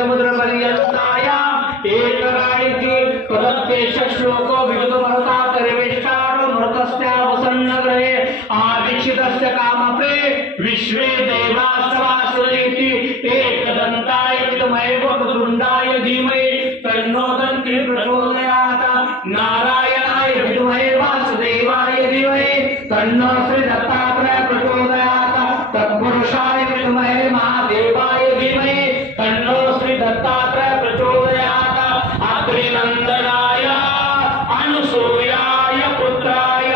समुद्र पर्यंताया एक श्लोको विगत नारायणाय विद्महे वासुदेवाय धीमहि तन्नो श्री दत्तात्रय प्रचोदयात् तत्पुरुषाय विद्महे महादेवाय धीमहि तन्नो श्री दत्तात्रय प्रचोदयात् अत्रिनंदनाय अनुसूयाय पुत्राय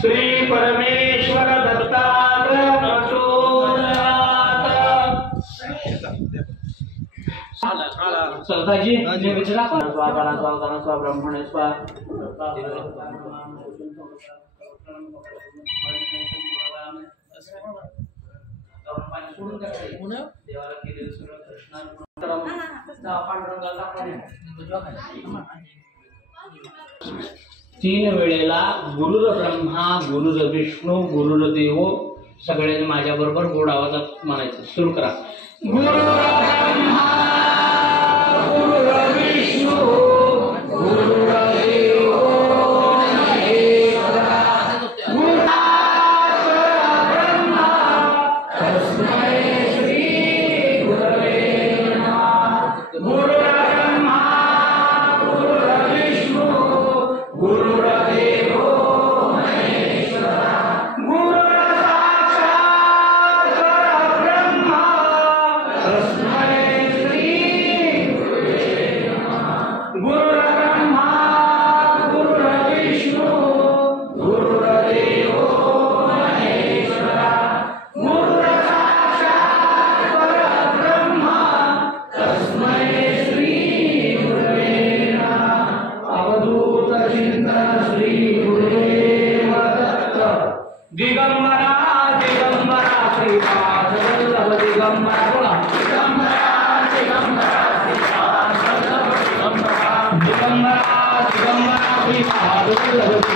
श्री परमेश्वर दत्तात्रय प्रचोदयात्। सरदारजी विचारा स्वा ब्राह्मणे स्वा तीन वेळेला गुरुर ब्रह्मा गुरुर विष्णू गुरुर देव सगळ्यांनी माझ्या बरोबर गोड आवाजात म्हणायचं सुरू करा। गुरुर ब्रह्मा गुरुर विष्णू गुरुर देव महेश्वरा गुरुर ब्रह्मा तस्मै श्री गुरवे नमः। गुरुर ब्रह्मा गुरुर विष्णू गुरुर देव महेश्वरा गुरुर साक्षात् परब्रह्म तस्मै श्री गुरवे नमः। गुरुर ब्रह्मा गुरुर विष्णू गुरुर देव महेश्वरा गुरुर साक्षात् परब्रह्म तस्मै श्री गुरवे नमः। अवधूत चिंतन श्री गुरुदेव दत्त दिगंबरा दिगंबरा श्रीपाद वल्लभ दिगंबरा बोला दिगंबरा दिगंबरा श्रीपाद वल्लभ दिगंबरा दिगंबरा दिगंबरा श्रीपाद वल्लभ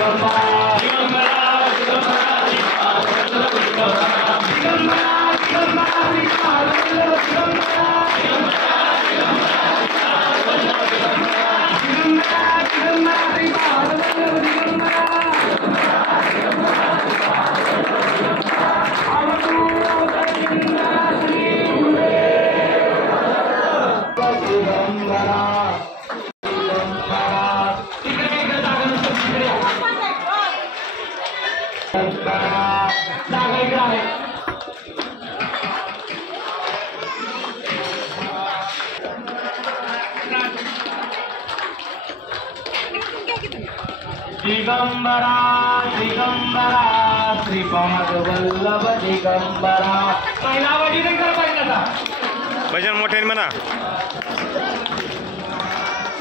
दिगंबरा दिगंबरा दिगंबरा श्रीपाद वल्लभ दिगंबरा दिगंबरा दिगंबरा श्रीपाद वल्लभ दिगंबरा दिगंबरा दिगंबरा श्रीपाद वल्लभ दिगंबरा दिगंबरा दिगंबरा श्रीपाद वल्लभ दिगंबरा अवधूत चिंतन श्री गुरुदेव दत्त दिगंबरा दिगंबरा इकडे इकडे जागा नसतं तिकडे दिगंबरा जागा इकडे आहे। दिगंबरा दिगंबरा श्रीपाद वल्लभ दिगंबरा पहिला वडी नाही कर पाहिजे आता भजन मोठ्याने म्हणा।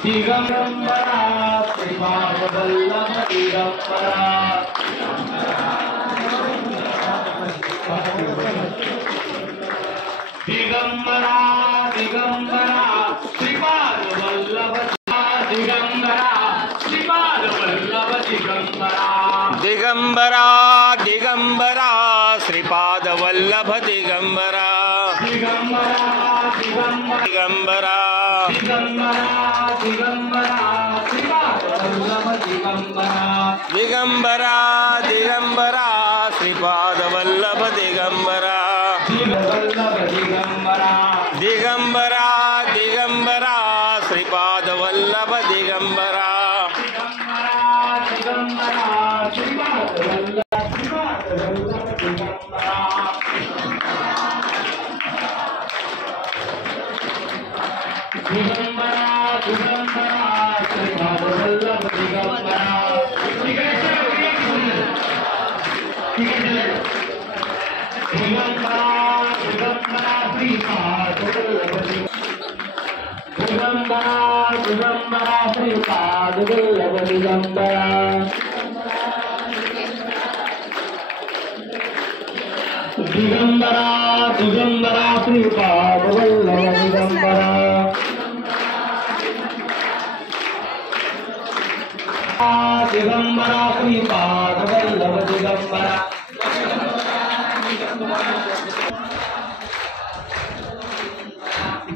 दिगंबरा श्रीपाद वल्लभ दिगंबरा दिगंबरा दिगंबरा श्रीपाद वल्लभ दिगंबरा श्रीपाद वल्लभ दिगंबरा दिगंबरा दिगंबरा श्रीपाद वल्लभ दिगंबरा दिगंबरा दिगंबरा दिगंबरा दिगंबरा दिगंबरा श्रीपाद वल्लभ दिगंबरा दिगंबरा दिगंबरा दिगंबरा श्रीपाद वल्लभ दिगंबरा दिगंबरा श्रीपाद वल्लभ दिगंबरा दिगंबरा दिगंबरा श्रीपाद वल्लभ दिगंबरा दिगंबरा दिगंबरा श्रीपाद वल्लभ दिगंबरा दिगंबरा श्रीपाद वल्लभ दिगंबरा दिगंबरा दिगंबरा श्रीपाद वल्लभ दिगंबरा दिगंबरा श्रीपाद वल्लभ दिगंबरा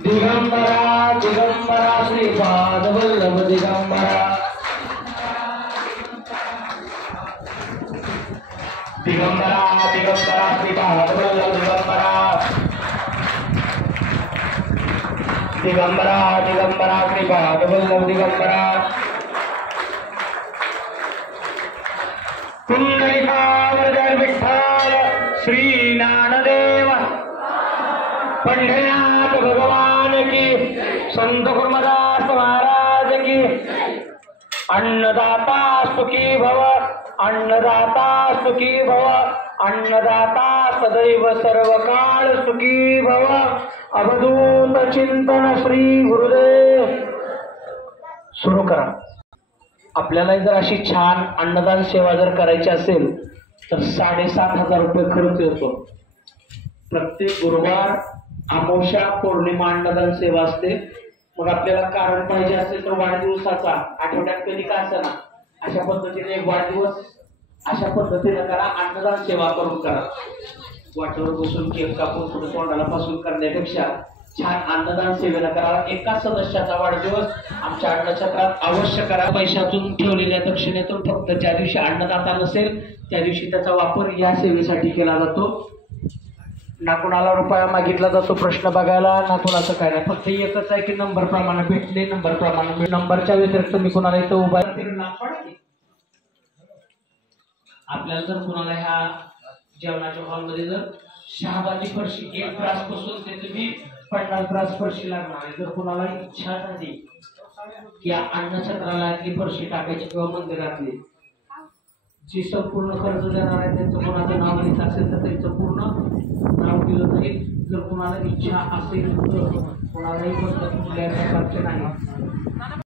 दिगंबरा दिगंबरा श्रीपाद वल्लभ दिगंबरा दिगंबरा दिगंबरा श्रीपाद वल्लभ दिगंबरा दिगंबरा दिगंबरा श्रीपाद वल्लभ दिगंबरा पुंडलिकावरदर विठ्ठल श्री ज्ञानदेव पंढरीनाथ भगवान की, संत गुरुदास महाराज की। अन्नदाता सुखी भव, अन्नदाता सुखी भव, अन्नदाता सदैव सर्वकाळ सुखी भव। अवधूत चिंतन श्री गुरुदेव। सुरू करा। आपल्याला जर अशी छान अन्नदान सेवा जर करायची असेल तर 7,500 रुपये खर्च येतो। प्रत्येक गुरुवार, अमावस्या, पौर्णिमा अन्नदान सेवा असते। मग आपल्याला कारण पाहिजे असेल तर वाढदिवसाचा, आठवड्यात कधी का असेना अशा पद्धतीने एक वाढदिवस अशा पद्धतीने करा, अन्नदान सेवा करून करा। वाटेवर बसून केक कापून पुढे तोंडाला पासून करण्यापेक्षा छान अन्नदान सेवेला करा। एका सदस्याचा वाढदिवस आमच्या अन्नछत्रात अवश्य करा। पैशातून ठेवलेल्या दक्षिणेतून फक्त ज्या दिवशी अन्नदाता नसेल त्या दिवशी त्याचा वापर या सेवेसाठी केला जातो। ना कुणाला रुपया मागितला जातो प्रश्न बघायला, ना कुणाचं काय नाही। फक्त एकच आहे की नंबर प्रमाणे भेटले, नंबर प्रमाणे नंबरच्या व्यतिरिक्त मी कुणाला इथं उभा आपल्याला जर कुणाला ह्या जेवणाच्या हॉलमध्ये जर शहाबादी फरशी 1 ग्रास पासून ते तुम्ही 50 ग्रास फरशी लागणार आहे। जर कुणाला इच्छा झाली की या अन्नछत्रालयातली फरशी टाकायची किंवा मंदिरातली, जी संपूर्ण खर्च देणार आहे त्यांचं कोणाचं नाव लिहित असेल तर त्यांचं पूर्ण नाव दिलं तरी, जर कुणाला इच्छा असेल तर कोणालाही कुठल्याही प्रकारचे नाही।